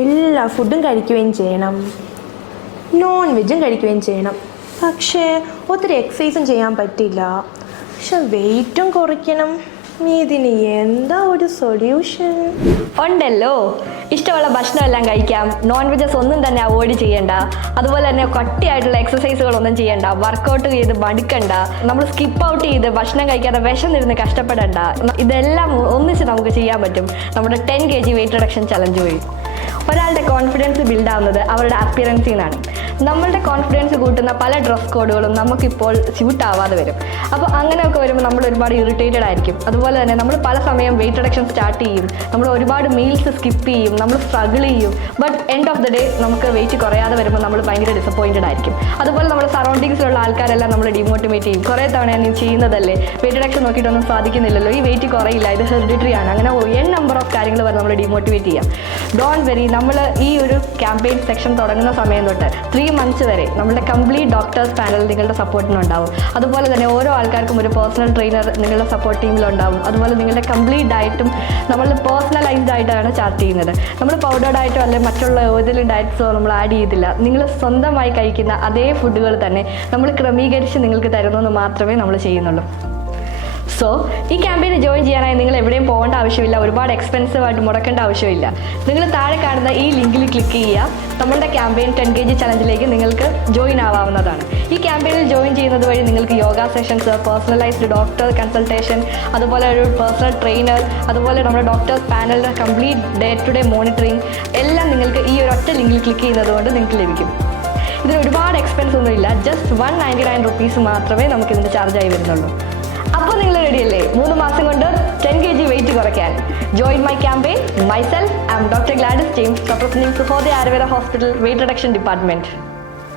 എല്ലാ ഫുഡും കഴിക്കുകയും ചെയ്യണം, നോൺ വെജും കഴിക്കുകയും ചെയ്യണം. പക്ഷേ ഒത്തിരി എക്സസൈസും ചെയ്യാൻ പറ്റില്ല. പക്ഷെ വെയിറ്റും കുറയ്ക്കണം. ഇതിന് എന്താ ഒരു സൊല്യൂഷൻ? ഉണ്ടല്ലോ, ഇഷ്ടമുള്ള ഭക്ഷണമെല്ലാം കഴിക്കാം, നോൺ വെജസ് ഒന്നും തന്നെ അവോയ്ഡ് ചെയ്യണ്ട, അതുപോലെ തന്നെ കട്ടിയായിട്ടുള്ള എക്സസൈസുകളൊന്നും ചെയ്യണ്ട, വർക്കൗട്ട് ചെയ്ത് മടുക്കണ്ട, നമ്മൾ സ്കിപ്പ് ഔട്ട് ചെയ്ത് ഭക്ഷണം കഴിക്കാതെ വിശന്നിരുന്ന് കഷ്ടപ്പെടണ്ട. ഇതെല്ലാം ഒന്നിച്ച് നമുക്ക് ചെയ്യാൻ പറ്റും നമ്മുടെ 10 kg വെയിറ്റ് റിഡക്ഷൻ ചലഞ്ച് വഴി. ഒരാളുടെ കോൺഫിഡൻസ് ബിൽഡ് ആവുന്നത് അവരുടെ അപ്പിയറൻസിൽ നിന്നാണ്. നമ്മളുടെ കോൺഫിഡൻസ് കൂട്ടുന്ന പല ഡ്രസ് കോഡുകളും നമുക്കിപ്പോൾ സ്യൂട്ട് ആവാതെ വരും. അപ്പോൾ അങ്ങനെയൊക്കെ വരുമ്പോൾ നമ്മൾ ഒരുപാട് ഇറിറ്റേറ്റഡ് ആയിരിക്കും. അതുപോലെ തന്നെ നമ്മൾ പല സമയം വെയിറ്റ് റിഡക്ഷൻ സ്റ്റാർട്ട് ചെയ്യും, നമ്മൾ ഒരുപാട് മീൽസ് സ്കിപ്പ് ചെയ്യും, നമ്മൾ സ്ട്രഗിൾ ചെയ്യും. But end of the day നമുക്ക് വെയിറ്റ് കുറയാതെ വരുമ്പോൾ നമ്മൾ ഭയങ്കര ഡിസപ്പോയിൻറ്റഡ് ആയിരിക്കും. അതുപോലെ നമ്മുടെ സറൗണ്ടിങ്സിലുള്ള ആൾക്കാരെല്ലാം നമ്മൾ ഡിമോട്ടിവേറ്റ് ചെയ്യും. കുറേ തവണ നീ ചെയ്യുന്നതല്ലേ, വെയിറ്റ് റിഡക്ഷൻ നോക്കിയിട്ടൊന്നും സാധിക്കുന്നില്ലല്ലോ, ഈ വെയിറ്റ് കുറയില്ല, ഇത് ഹെറിഡിറ്ററി ആണ്, അങ്ങനെ n നമ്പർ ഓഫ് കാര്യങ്ങൾ വരെ നമ്മൾ ഡിമോട്ടിവേറ്റ് ചെയ്യാം. ഡോണ്ട് വെറി, നമ്മൾ ഈ ഒരു ക്യാമ്പയിൻ സെക്ഷൻ തുടങ്ങുന്ന സമയം തൊട്ട് 3 months വരെ നമ്മുടെ കംപ്ലീറ്റ് ഡോക്ടേഴ്സ് പാനൽ നിങ്ങളുടെ സപ്പോർട്ടിനുണ്ടാവും. അതുപോലെ തന്നെ ഓരോ ആൾക്കാർക്കും ഒരു പേഴ്സണൽ ട്രെയിനർ നിങ്ങളുടെ സപ്പോർട്ട് ടീമിലുണ്ടാവും. അതുപോലെ നിങ്ങളുടെ കംപ്ലീറ്റ് ഡയറ്റും നമ്മൾ പേഴ്സണലൈസ്ഡ് ആയിട്ടാണ് ചാർട്ട് ചെയ്യുന്നത്. നമ്മൾ പൗഡർ ഡയറ്റോ അല്ലെങ്കിൽ മറ്റുള്ള ഏതെങ്കിലും ഡയറ്റ്സോ നമ്മൾ ആഡ് ചെയ്തില്ല. നിങ്ങൾ സ്വന്തമായി കഴിക്കുന്ന അതേ ഫുഡുകൾ തന്നെ നമ്മൾ ക്രമീകരിച്ച് നിങ്ങൾക്ക് തരുന്നെന്ന് മാത്രമേ നമ്മൾ ചെയ്യുന്നുള്ളൂ. സോ ഈ ക്യാമ്പയിന് ജോയിൻ ചെയ്യാനായി നിങ്ങൾ എവിടെയും പോകേണ്ട ആവശ്യമില്ല, ഒരുപാട് എക്സ്പെൻസീവ് ആയിട്ട് മുടക്കേണ്ട ആവശ്യമില്ല. നിങ്ങൾ താഴെ കാണുന്ന ഈ ലിങ്കിൽ ക്ലിക്ക് ചെയ്യുക. നമ്മളുടെ ക്യാമ്പയിൻ 10 kg ചലഞ്ചിലേക്ക് നിങ്ങൾക്ക് ജോയിൻ ആവാവുന്നതാണ്. ഈ ക്യാമ്പയിനിൽ ജോയിൻ ചെയ്യുന്നത് വഴി നിങ്ങൾക്ക് യോഗ സെഷൻസ്, പേഴ്സണലൈസ്ഡ് ഡോക്ടർ കൺസൾട്ടേഷൻ, അതുപോലെ ഒരു പേഴ്സണൽ ട്രെയിനർ, അതുപോലെ നമ്മുടെ ഡോക്ടേഴ്സ് പാനലിൻ്റെ complete day to day monitoring എല്ലാം നിങ്ങൾക്ക് ഈ ഒരു ഒറ്റ ലിങ്കിൽ ക്ലിക്ക് ചെയ്യുന്നത് കൊണ്ട് നിങ്ങൾക്ക് ലഭിക്കും. ഇതിന് ഒരുപാട് എക്സ്പെൻസ് ഒന്നുമില്ല, ജസ്റ്റ് 199 rupees മാത്രമേ നമുക്കിതിൻ്റെ ചാർജായി വരുന്നുള്ളൂ. അപ്പോൾ നിങ്ങൾ റെഡിയല്ലേ 3 മാസം കൊണ്ട് 10 kg വെയിറ്റ് കുറയ്ക്കാൻ? Join my campaign. Myself, I am doctor Gladys James, representing Suhodaya Ayurveda Hospital Weight Reduction Department.